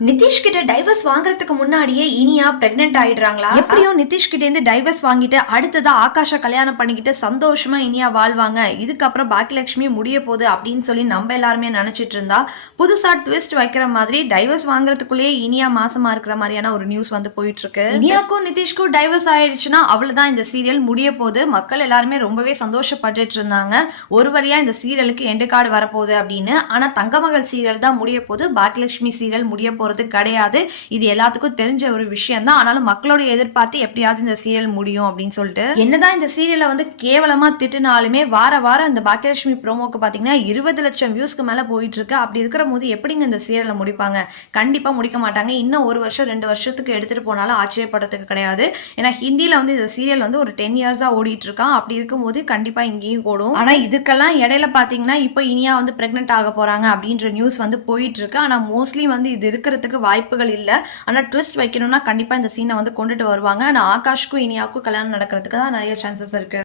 நிதிஷ் கிட்ட டைவர்ஸ் வாங்குறதுக்கு முன்னாடியே இனியா பிரெக்னென்ட் ஆயிடுறாங்களா? எப்படியோ நிதிஷ் கிட்ட இருந்து டைவர்ஸ் வாங்கிட்டு அடுத்ததா ஆகாஷ கல்யாணம் பண்ணிக்கிட்டு சந்தோஷமா இனியா வாழ்வாங்க, இதுக்கப்புறம் பாக்கியலட்சுமி முடிய போகுது அப்படின்னு சொல்லி நம்ம எல்லாருமே நினைச்சிட்டு இருந்தா, புதுசா ட்விஸ்ட் வைக்கிற மாதிரி டைவர்ஸ் வாங்குறதுக்குள்ளேயே இனியா மாசமா இருக்கிற மாதிரியான ஒரு நியூஸ் வந்து போயிட்டு இருக்கு. இனியாக்கும் நிதிஷ்க்கும் டைவர்ஸ் ஆயிடுச்சுன்னா அவ்வளவுதான், இந்த சீரியல் முடிய போகுது. மக்கள் எல்லாருமே ரொம்பவே சந்தோஷப்பட்டுட்டு இருந்தாங்க, ஒரு வழியா இந்த சீரியலுக்கு எண்டு கார்டு வரப்போகுது அப்படின்னு. ஆனா தங்கமகள் சீரியல் தான் முடிய போகுது, பாக்கியலட்சுமி சீரியல் முடிய போகுது கிடையாது. இது எல்லாத்துக்கும் தெரிஞ்ச ஒரு விஷயம் தான். ஆனாலும் மக்களோட எதிர்பார்த்து எப்படியாவது இந்த சீரியல் முடியும் அப்படின்னு சொல்லிட்டு, என்னதான் இந்த சீரியலை வந்து கேவலமா திட்டுனாலுமே வார வாரம் இந்த பாக்கியலட்சுமி ப்ரோமோக்கு பாத்தீங்கன்னா 20 லட்சம் வியூஸ்க்கு மேல போயிட்டு இருக்கு. அப்படி இருக்கிற போது எப்படிங்க இந்த சீரியலை முடிப்பாங்க? கண்டிப்பா முடிக்க மாட்டாங்க. இன்னும் 1 வருஷம் 2 வருஷத்துக்கு எடுத்துட்டு போனாலும் ஆச்சரியப்படுறதுக்கு கிடையாது. ஏன்னா ஹிந்தியில வந்து இந்த சீரியல் வந்து ஒரு 10 இயர்ஸா ஓடிட்டு இருக்கான். அப்படி இருக்கும்போது கண்டிப்பா இங்கேயும் ஓடும். ஆனா இதுக்கெல்லாம் இடையில பாத்தீங்கன்னா இப்போ இனியா வந்து பிரெக்னென்ட் ஆக போறாங்க அப்படின்ற நியூஸ் வந்து போயிட்டு இருக்கு. ஆனா மோஸ்ட்லி வந்து இது இருக்கிறது வாய்ப்புகள் இல்ல. ஆனா ட்விஸ்ட் வைக்கணும்னா கண்டிப்பா இந்த சீனை வந்து கொண்டுட்டு வருவாங்க. ஆனா ஆகாஷ்க்கும் இனியாவுக்கும் கல்யாணம் நடக்கிறதுக்கு தான் நிறைய சான்சஸ் இருக்கு.